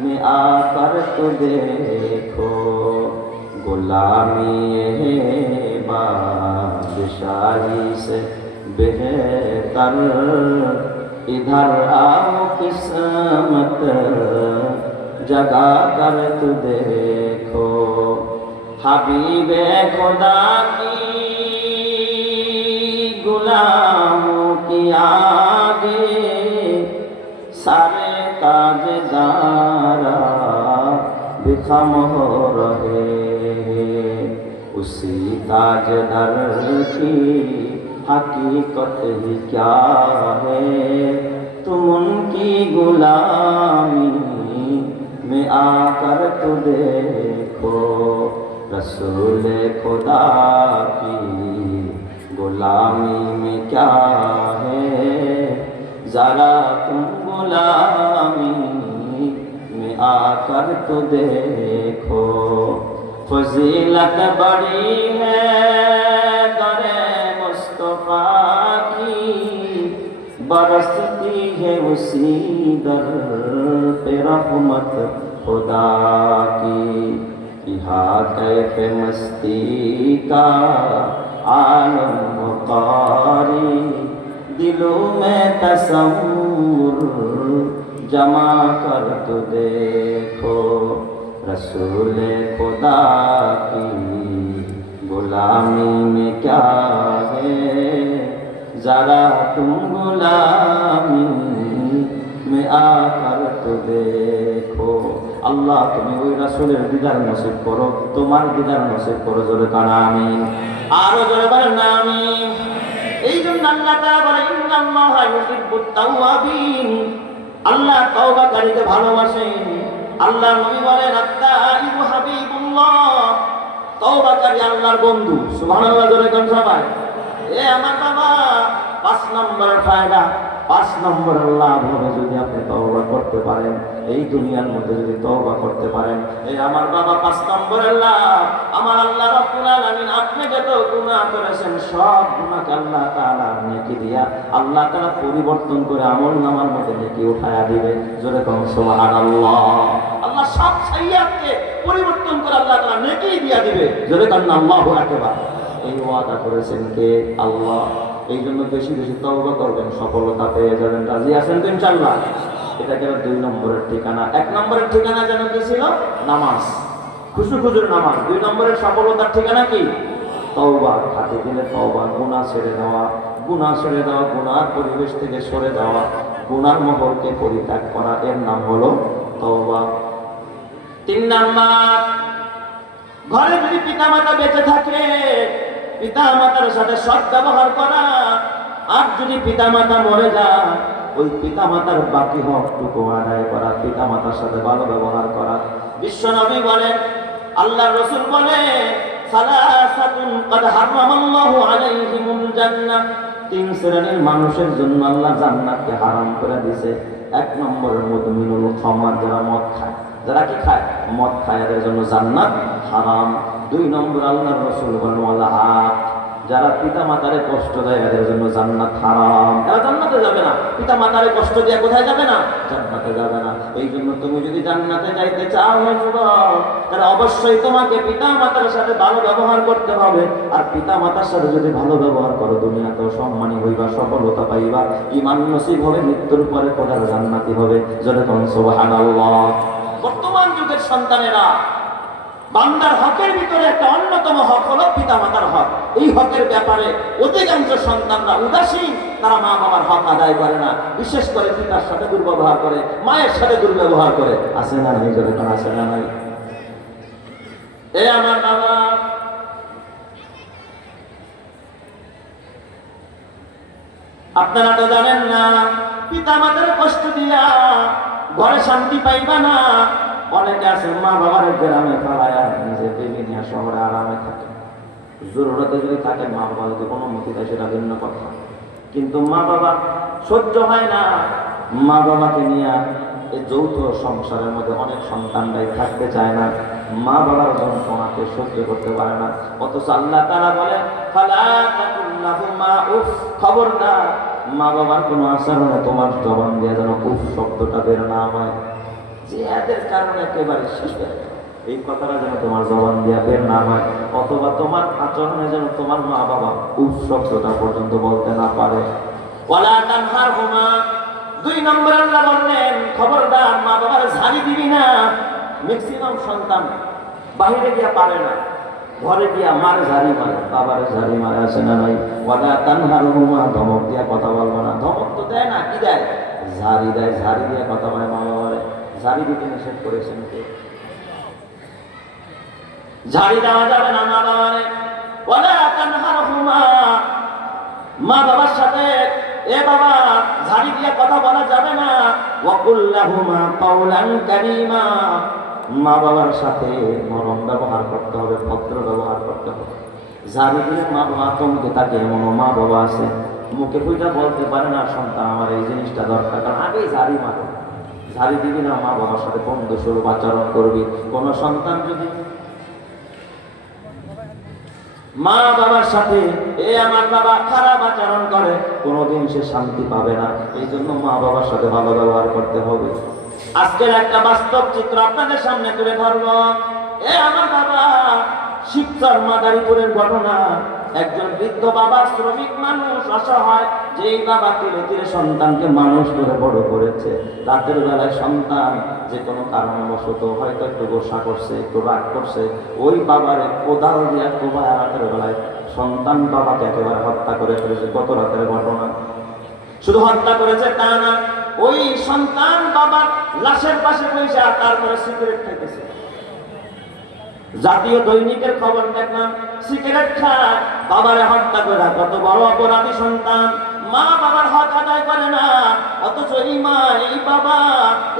में आकर तो देखो, गुलामी है बादशाही से बेहतर, इधर आओ किस्मत जगा कर तो देखो। हबीबे खुदा की गुलामों की आगे सारे ताजदारा बिखम हो रहे हैं, उसी ताजदार की हकीकत ही क्या है, तुम उनकी गुलामी में आकर तो देखो। रसूल खुदा की गुलामी में क्या है, जरा तुम गुलामी में आकर तो देखो। फजीलत बड़ी है दरे मुस्तफा की, बरसती है उसी दर पे रहमत खुदा की। यहाँ कैफ मस्ती का आलम मुकारी, दिलों में तसव्वुर जमा कर तो देखो। रसूल खुदा की गुलामी में क्या है, जरा तुम गुलामी में आकर तो देखो। আল্লাহ তুমি ওই রাসূলের দিদার নসিব করো, তোমার দিদার নসিব করো। জোরে কানা আমিন, আরো জোরে বলেন না আমিন। এই জন্য আল্লাহ তাআলা বলেন, ইন্নাল্লাহা ইউহিব্বুত তাওয়াবিন, আল্লাহ তওবাকারীকে ভালোবাসেন। আল্লাহ নবী বলেন, আত-তাইবু হাবিবুল্লাহ, তওবাকারী আল্লাহর বন্ধু। সুবহানাল্লাহ, জোরে কোন সবাই। এ আমার বাবা, 5 নম্বরের ফায়দা, 5 নম্বরের লাভ হবে যদি আপনি তওবা করতে পারেন। এই দুনিয়ার মধ্যে যদি তওবা করতে পারেন, এই আমার বাবা 5 নম্বরের লাভ। আমার আল্লাহ রাব্বুল আলামিন আপনি যত গুনাহ করেছেন সব গুনাহকে আল্লাহ তাআলা নেকি দিয়া আল্লাহ তাআলা পরিবর্তন করে আমলনামার মধ্যে নেকি উঠায়া দিবে। জোরে কোন সুবহানাল্লাহ। আল্লাহ সব সাইয়্যাতকে পরিবর্তন করে আল্লাহ তাআলা নেকি দিয়া দিবে। জোরে কোন আল্লাহু আকবার। এই ওয়াদা করেছেন কে? আল্লাহ। এই জন্য বেশি বেশি তওবা করবেন, সফলতা পেয়ে যাবেন। রাজি আছেন তো ইনশাআল্লাহ? এটা গেল 2 নম্বরের ঠিকানা। 1 নম্বরের ঠিকানা যেন কি ছিল? নামাজ, খুশুখুজুর নামাজ। 2 নম্বরের সফলতার ঠিকানা কি? তওবা। হাতে দিলে তওবা, গুনাহ ছেড়ে দেওয়া, গুনাহ ছেড়ে দেওয়া, গুনার পরিবেশ থেকে সরে যাওয়া, গুনার মহলকে পরিত্যাগ করা, এর নাম হলো তওবা। 3 নাম্বার, ঘরে যদি পিতামাতা বেঁচে থাকে পিতামাতার সাথে সৎ ব্যবহার করা। আর যদি পিতামাতা মরে যায় ওই পিতামাতার বাকি হকটুকু আদায় করা, পিতামাতার সাথে ভালো ব্যবহার করা। বিশ্বনবী বলেন, আল্লাহর রাসূল বলে, সালাসাতুন ক্বাদ হারামাল্লাহু আলাইহিমুল জান্নাহ, 3 শ্রেণীর মানুষের জন্য আল্লাহ জান্নাতকে হারাম করে দিয়েছে। 1 নম্বরের মুদমিনুল খামার, যারা মদ খায়। যারা কি খায়? মদ খায়, এদের জন্য জান্নাত হারাম। 2 নম্বর আল্লাহর রাসূল বলেন, ওয়াল আক, যারা পিতা মাতারে কষ্ট দেয় এদের জন্য জান্নাত হারাম। এরা জান্নাতে যাবে না। পিতা মাতারে কষ্ট দিয়ে কোথায় যাবে না? জান্নাতে যাবে না। এই জন্য তুমি যদি জান্নাতে যাইতে চাও তাহলে অবশ্যই তোমাকে পিতা মাতার সাথে ভালো ব্যবহার করতে হবে। আর পিতা মাতার সাথে যদি ভালো ব্যবহার করো দুনিয়াতেও সম্মানী হইবা, সফলতা পাইবা, ঈমান নসিব হবে, মৃত্যুর পরে কোথায় জান্নাতি হবে। জোরে কোন সুবহানাল্লাহ। বর্তমান যুগের সন্তানেরা বান্দার হকের ভিতরে একটা অন্যতম হক হলো পিতা মাতা। এই হকের ব্যাপারে অধিকাংশ সন্তানরা উদাসীন, তারা মা বাবার হক আদায় করে না, বিশেষ করে পিতার সাথে দুর্ব্যবহার করে, মায়ের সাথে দুর্ব্যবহার করে। আছে না নাই? যখন আছে না নাই? এ আমার বাবা, আপনারা তো জানেন না, পিতা মাতার কষ্ট দিয়া ঘরে শান্তি পাইবা না। অনেকে আছে মা বাবার গ্রামে ফেলায়া নিজে বিভিন্ন শহরে আরামে থাকে। জরুরতে যদি থাকে, মা বাবা যদি কোনো মুক্তি দেয় সেটা ভিন্ন কথা, কিন্তু মা বাবা সহ্য হয় না। মা বাবাকে নিয়ে এই যৌথ সংসারের মধ্যে অনেক সন্তানরাই থাকতে চায় না, মা বাবার যন্ত্রণাকে সহ্য করতে পারে না। অথচ আল্লাহ তাআলা বলে, ফালা তাকুল লাহুমা উফ, খবরদার মা বাবার কোনো আচরণে তোমার জবান দিয়ে যেন উফ শব্দটা বের না হয়, যে এদের কারণে একেবারে শেষ হয়ে যায়, এই কথাটা যেন তোমার জবান দিয়ে বের না হয়। অথবা তোমার আচরণে যেন তোমার মা বাবা উফ শব্দটা পর্যন্ত বলতে না পারে। ওয়ালা তানহারহুমা, 2 নম্বর আল্লাহ বললেন, খবরদার মা বাবার ঝাড়ি দিবি না। ম্যাক্সিমাম সন্তান বাহিরে গিয়া পারে না, ঘরে গিয়া মার ঝাড়ি মারে, বাবার ঝাড়ি মারে, আছে না নাই? ওয়ালা তানহারহুমা, ধমক দিয়া কথা বলবো না। ধমক তো দেয় না, কি দেয়? ঝাড়ি দেয়। ঝাড়ি দিয়ে কথা বলে মা বাবারে। ঝাড়ি দিতে নিষেধ করেছেন কে? ঝাড়ি দেওয়া যাবে না মা বাবারে। ওয়ালা তানহারহুমা, মা বাবার সাথে এ বাবা ঝাড়ি দিয়ে কথা বলা যাবে না। ওয়াকুল লাহুমা কাওলান কারীমা, মা বাবার সাথে নরম ব্যবহার করতে হবে, ভদ্র ব্যবহার করতে হবে। ঝাড়ি দিলে মা বাবা আতঙ্কে থাকে। এমন মা বাবা আছে মুখে ফুইটা বলতে পারে না, সন্তান আমার এই জিনিসটা দরকার, কারণ আগেই ঝাড়ি মারো। ঝাড়ি দিবি না, মা বাবার সাথে বন্ধুস্বরূপ আচরণ করবি। কোন সন্তান যদি মা বাবার সাথে আমার বাবা খারাপ আচরণ করে, কোনোদিন সে শান্তি পাবে না। এই জন্য মা বাবার সাথে ভালো ব্যবহার করতে হবে। আজকের একটা বাস্তব চিত্র আপনাদের সামনে তুলে ধরব। আমার বাবা, শিবচর মাদারীপুরের ঘটনা। একজন বৃদ্ধ বাবা, শ্রমিক মানুষ, অসহায়, যেই বাবা ধীরে ধীরে সন্তানকে মানুষ করে বড় করেছে। রাতের বেলায় সন্তান যে কোনো কারণবশত হয়তো একটু গোসা করছে, একটু রাগ করছে, ওই বাবারে কোদাল দিয়া কোবায় রাতের বেলায় সন্তান বাবাকে একেবারে হত্যা করে ফেলেছে। গত রাতের ঘটনা। শুধু হত্যা করেছে তা না, ওই সন্তান বাবার লাশের পাশে বসে আর তারপরে সিগারেট খাইতেছে। জাতীয় দৈনিকের খবর দেখলাম, সিগারেট খায়, বাবারে হত্যা করে। কত বড় অপরাধী সন্তান! মা বাবার হক আদায় করে না, অথচ এই মা এই বাবা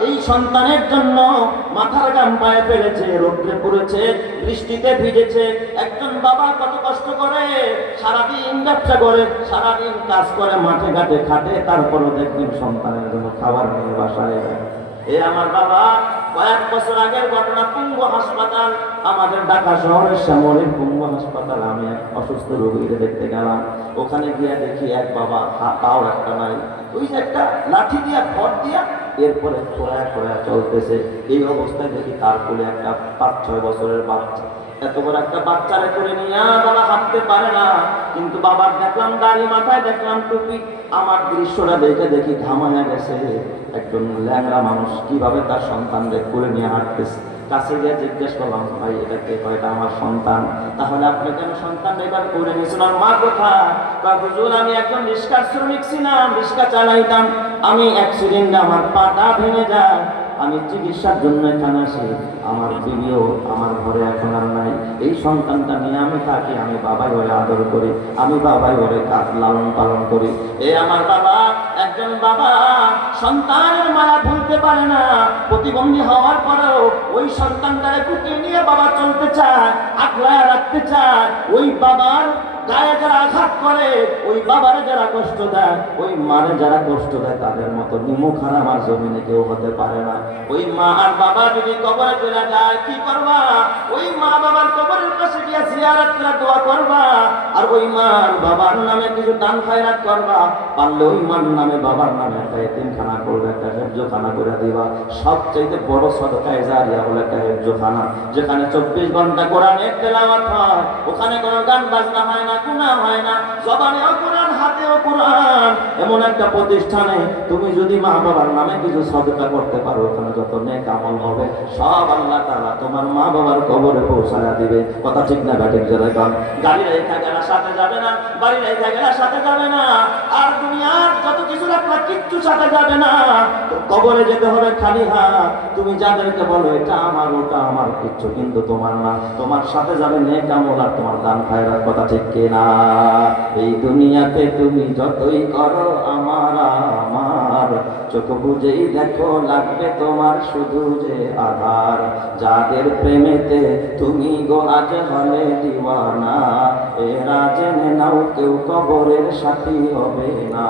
এই সন্তানের জন্য মাথার ঘাম পায়ে ফেলেছে, রোদ্রে পড়েছে, বৃষ্টিতে ভিজেছে। একজন বাবা কত কষ্ট করে, সারাদিন ব্যবসা করে, সারাদিন কাজ করে, মাঠে ঘাটে খাটে, তারপরও দেখবেন সন্তানের জন্য খাবার নিয়ে বাসায় যায়। আমার বাবা, কয়েক বছর আগের ঘটনা, পুঙ্গ হাসপাতাল, আমাদের ঢাকা শহরের সামরিক পুঙ্গ হাসপাতাল। আমি এক অসুস্থ রোগীকে দেখতে গেলাম। ওখানে গিয়ে দেখি এক বাবা, পাও একটা নাই, ওই যে একটা লাঠি দিয়া ভর দিয়া এরপরে খোঁড়া খোঁড়া চলতেছে। এই অবস্থায় দেখি তার কোলে একটা 5-6 বছরের বাচ্চা। এত বড় একটা বাচ্চারে করে নিয়ে বাবা হাঁটতে পারে না, কিন্তু বাবার দেখলাম দাড়ি, মাথায় দেখলাম টুপি। আমার দৃশ্যটা দেখে দেখি ঘামায়া গেছে। একজন ল্যাংড়া মানুষ কিভাবে তার সন্তানদের করে নিয়ে হাঁটতেছে। কাছে গিয়ে জিজ্ঞেস করলাম, ভাই এটা কে? কয়টা আমার সন্তান। তাহলে আপনি কেন সন্তান এবার করে নিয়েছেন? আর মা কোথায়? হুজুর, আমি একজন রিক্সার শ্রমিক ছিলাম, রিক্সা চালাইতাম, আমি অ্যাক্সিডেন্টে আমার পাটা ভেঙে যায়, আমি চিকিৎসার জন্য এখানে আসি। আমার বিবিও আমার ঘরে এখন আর নাই। এই সন্তানটা নিয়ে আমি থাকি, আমি বাবাই ওরে আদর করি, আমি বাবাই ওরে কাজ লালন পালন করি। আমার বাবা, একজন বাবা সন্তানের মায়া ভুলতে পারে না। প্রতিবন্ধী হওয়ার পরেও ওই সন্তানটাকে বুকে নিয়ে বাবা চলতে চায়, আগলায় রাখতে চায়। ওই বাবার গায়ে যারা আঘাত করে, ওই বাবারে যারা কষ্ট দেয়, ওই মারে যারা কষ্ট দেয়, তাদের মতো নিমুখ আর আমার জমিনে কেউ হতে পারে না। ওই মা আর বাবা যদি কবরে চলে যায়, কি করবা? ওই মা বাবার কবরের পাশে গিয়ে জিয়ারত করে দোয়া করবা, আর ওই মা আর বাবার নামে কিছু দান খয়রাত করবা। পারলে ওই মার নামে বাবার নামে একটা এতিমখানা করবে, একটা হেফজখানা করে দিবা। সবচাইতে বড় সদকায়ে জারিয়া হলো একটা হেফজখানা, যেখানে 24 ঘন্টা কোরআনের তেলাওয়াত হয়, ওখানে কোনো গান বাজনা হয় না, গুনাহ হয় না, জবানেও কোরআন হাতেও কোরআন, এমন একটা প্রতিষ্ঠানে তুমি যদি মা বাবার নামে কিছু সদকা করতে পারো, ওখানে যত নেক আমল হবে সব আল্লাহ তাআলা তোমার মা বাবার কবরে পৌঁছায়া দিবে। কথা ঠিক না ব্যাটিক জোরে কর। গাড়ি রেখা গেলে সাথে যাবে না, বাড়ি রেখা গেলে সাথে যাবে না, আর দুনিয়ার যত কিছু রাখলা কিচ্ছু সাথে যাবে না। তো কবরে যেতে হবে খালি হাত। তুমি যাদেরকে বলো এটা আমার ওটা আমার, কিচ্ছু কিন্তু তোমার না, তোমার সাথে যাবে নেক আমল আর তোমার দান খায়রাত। কথা ঠিক কিনা? এই দুনিয়াতে তুমি যতই করো আমার আমার, চোখ বুঝেই দেখো লাগবে তোমার শুধু যে আধার। যাদের প্রেমেতে তুমি গো আজ হলে দিওয়ানা, এরা জেনে নাও কেউ কবরের সাথী হবে না।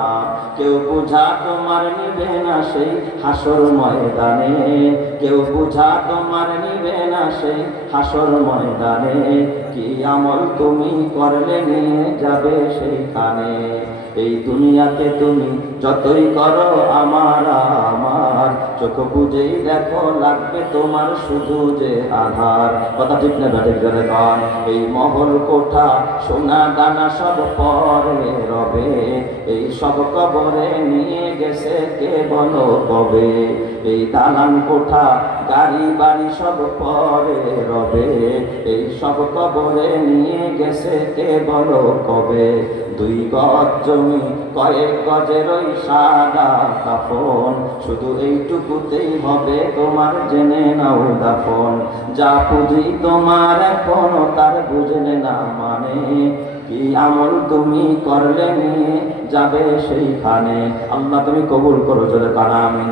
কেউ বুঝা তোমার নিবে না সেই হাসর ময়দানে, কেউ বুঝা তোমার নিবে না সেই হাসর ময়দানে। কি আমল তুমি করলে নিয়ে যাবে সেইখানে। এই দুনিয়াতে তুমি যতই করো আমার আমার, চোখ বুঝেই দেখো লাগবে তোমার শুধু যে আধার। কথা ঠিক না ব্যাটিক জোরে কর। এই মহল কোঠা সোনা দানা সব পরে রবে, এই সব কবরে নিয়ে গেছে কে বলো কবে। এই দালান কোঠা গাড়ি বাড়ি সব পরে রবে, এই সব কবরে নিয়ে গেছে কে বলো কবে। 2 গজ জমি কয়েক গজের ওই সাদা কাফন, শুধু এইটুকুতেই হবে তোমার জেনে নাও দাফন। যা পুঁজি তোমার এখনো তার বুঝলে না মানে, কি আমল তুমি করলে নিয়ে যাবে সেইখানে। আল্লাহ তুমি কবুল করো জোরে কার আমিন।